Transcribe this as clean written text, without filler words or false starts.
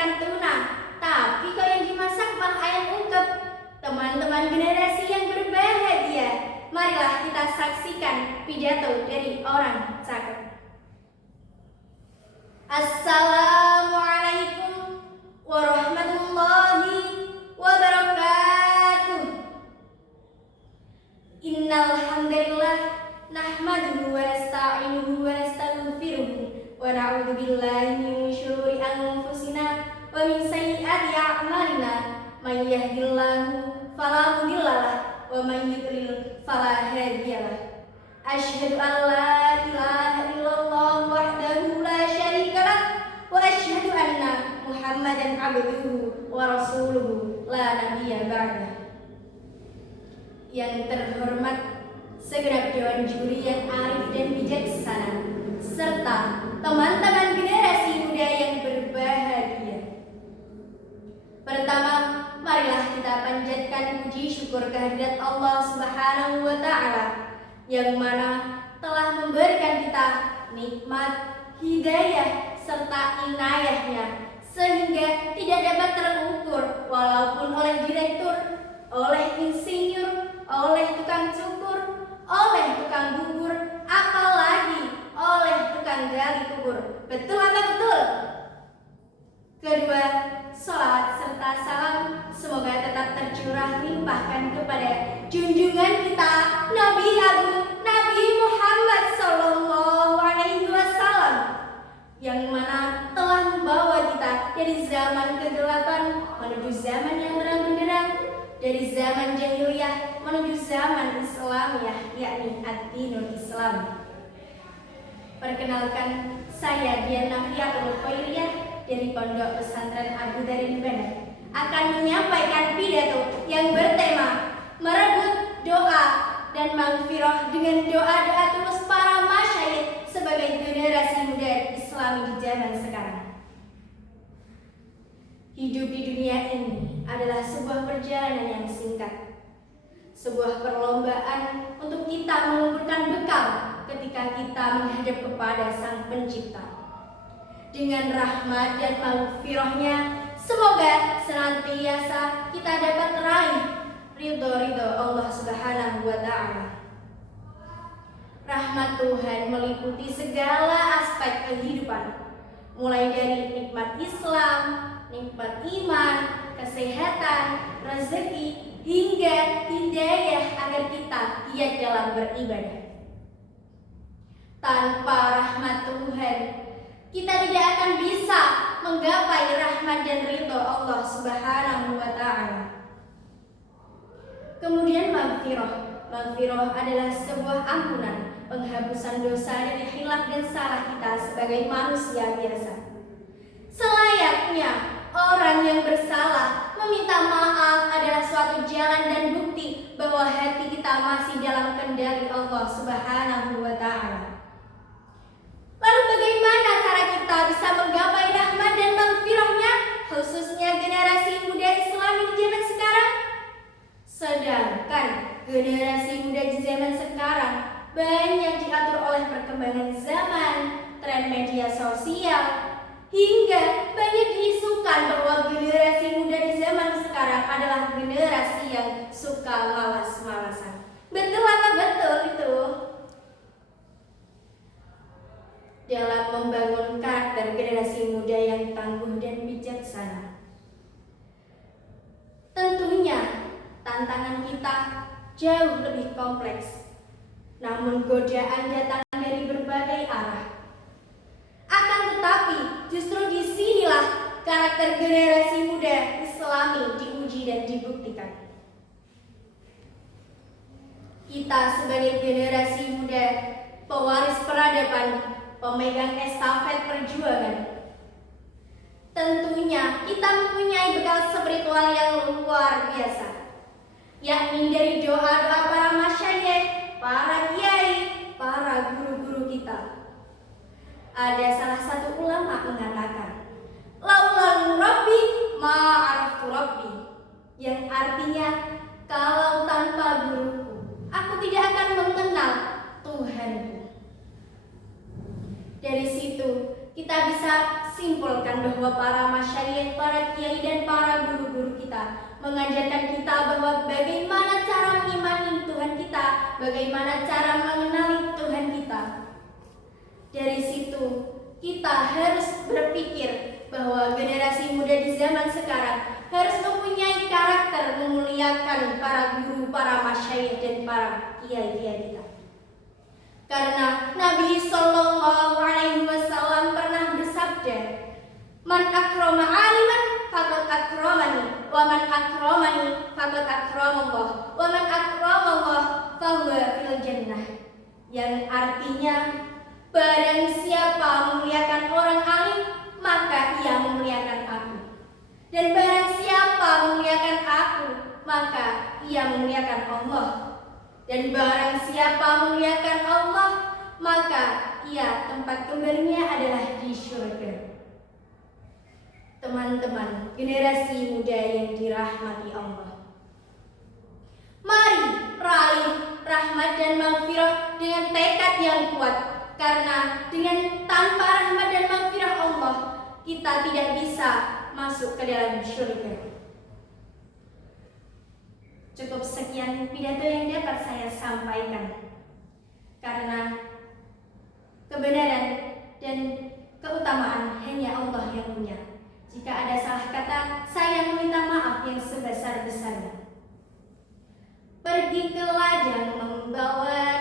ikan tuna, tapi kok yang dimasak malah ayam ungkep. Teman-teman generasi yang berbahagia, marilah kita saksikan pidato dari orang cakep. Assalamualaikum warahmatullahi wabarakatuh. Innal hamdalillah nahmaduhu wa nasta'inuhu wa nastaghfiruh wa na'udzu billahi min syururi anfusina wa min sayyiati a'malina. May yahdihillahu fala mudhillalah wa may yudlil fala hadiyalah. Asyhadu an la ilaha illallah wahdahu la syarikalah wa asyhadu anna Muhammadan abduhu wa rasuluhu la nabiyya ba'dah. Yang terhormat segenap dewan juri yang arif dan bijaksana, serta teman-teman generasi muda yang berbahagia. Pertama, marilah kita panjatkan puji syukur kehadirat Allah Subhanahu wa Ta'ala, yang mana telah memberikan kita nikmat, hidayah, serta inayahnya, sehingga tidak dapat terukur walaupun oleh direktur, oleh insinyur, oleh tukang cukur, oleh tukang bubur, apalagi oleh tukang gali kubur. Betul atau betul? Kedua, salawat serta salam semoga tetap tercurah limpahkan kepada junjungan kita Nabi Agung Nabi Muhammad Sallallahu Alaihi Wasallam, yang mana telah membawa kita dari zaman kegelapan menuju zaman yang terang benderang, dari zaman jahiliyah menuju zaman Islamiyah, yakni ad-dinul Islam. Perkenalkan, saya Diana Fiatul Khairiyah dari Pondok Pesantren Abu Dharin Bandar akan menyampaikan pidato yang bertema merebut doa dan maghfirah dengan doa-doa tulus para masyayikh sebagai generasi muda Islami di zaman sekarang. Hidup di dunia ini adalah sebuah perjalanan yang singkat, sebuah perlombaan untuk kita mengumpulkan bekal ketika kita menghadap kepada Sang Pencipta. Dengan rahmat dan maghfirahnya, semoga senantiasa kita dapat meraih ridho Allah Subhanahu wa Ta'ala. Rahmat Tuhan meliputi segala aspek kehidupan, mulai dari nikmat Islam, nikmat iman, kesehatan, rezeki, hingga hidayah agar kita giat dalam beribadah. Tanpa rahmat Tuhan, kita tidak akan bisa menggapai rahmat dan ridho Allah Subhanahu wa Ta'ala. Kemudian maghfirah. Maghfirah adalah sebuah ampunan, penghapusan dosa dari khilaf dan salah kita sebagai manusia biasa. Selayaknya orang yang bersalah meminta maaf adalah suatu jalan dan bukti bahwa hati kita masih dalam kendali Allah Subhanahu wa Ta'ala. Lalu bagaimana cara kita bisa menggapai rahmat dan maghfirahnya, khususnya generasi muda Islami di zaman sekarang? Sedangkan generasi muda di zaman sekarang banyak diatur oleh perkembangan zaman, tren media sosial, hingga banyak diisukan bahwa generasi muda di zaman sekarang adalah generasi yang suka malas-malasan. Betul atau betul itu? Dalam membangun karakter generasi muda yang tangguh dan bijaksana, tentunya tantangan kita jauh lebih kompleks. Namun godaan datang dari berbagai arah. Akan tetapi justru disinilah karakter generasi muda Islami diuji dan dibuktikan. Kita sebagai generasi muda, pewaris peradaban, pemegang estafet perjuangan, tentunya kita mempunyai bekal spiritual yang luar biasa, yakni dari doa-doa para masyayikh, para kiai, para guru-guru kita. Ada salah satu ulama mengatakan, laulal rabbi ma'araftu rabbi, yang artinya kalau tanpa guruku, aku tidak akan mengenal Tuhanku. Dari situ kita bisa simpulkan bahwa para masyayikh, para kiai dan para guru-guru kita mengajarkan kita bahwa bagaimana cara mengimani Tuhan kita, bagaimana cara mengenali Tuhan kita. Dari situ kita harus berpikir bahwa generasi muda di zaman sekarang harus mempunyai karakter memuliakan para guru, para masyayikh dan para kiai-kiai kita. Karena Nabi Shallallahu Alaihi Wasallam pernah bersabda, "Man akroma aliman faqad akramani, wa man akramani faqad akramallah, wa man akramallah fahuwa fil jannah." Yang artinya, barang siapa memuliakan orang alim, maka ia memuliakan aku. Dan barang siapa memuliakan aku, maka ia memuliakan Allah. Dan barang siapa memuliakan Allah, maka ia tempat kembalinya adalah di surga. Teman-teman, generasi muda yang dirahmati Allah, mari raih rahmat dan maghfirah dengan tekad yang kuat. Karena dengan tanpa rahmat dan maghfirah Allah, kita tidak bisa masuk ke dalam surga. Cukup sekian pidato yang dapat saya sampaikan. Karena kebenaran dan keutamaan hanya Allah yang punya. Jika ada salah kata, saya meminta maaf yang sebesar-besarnya. Pergi ke ladang membawa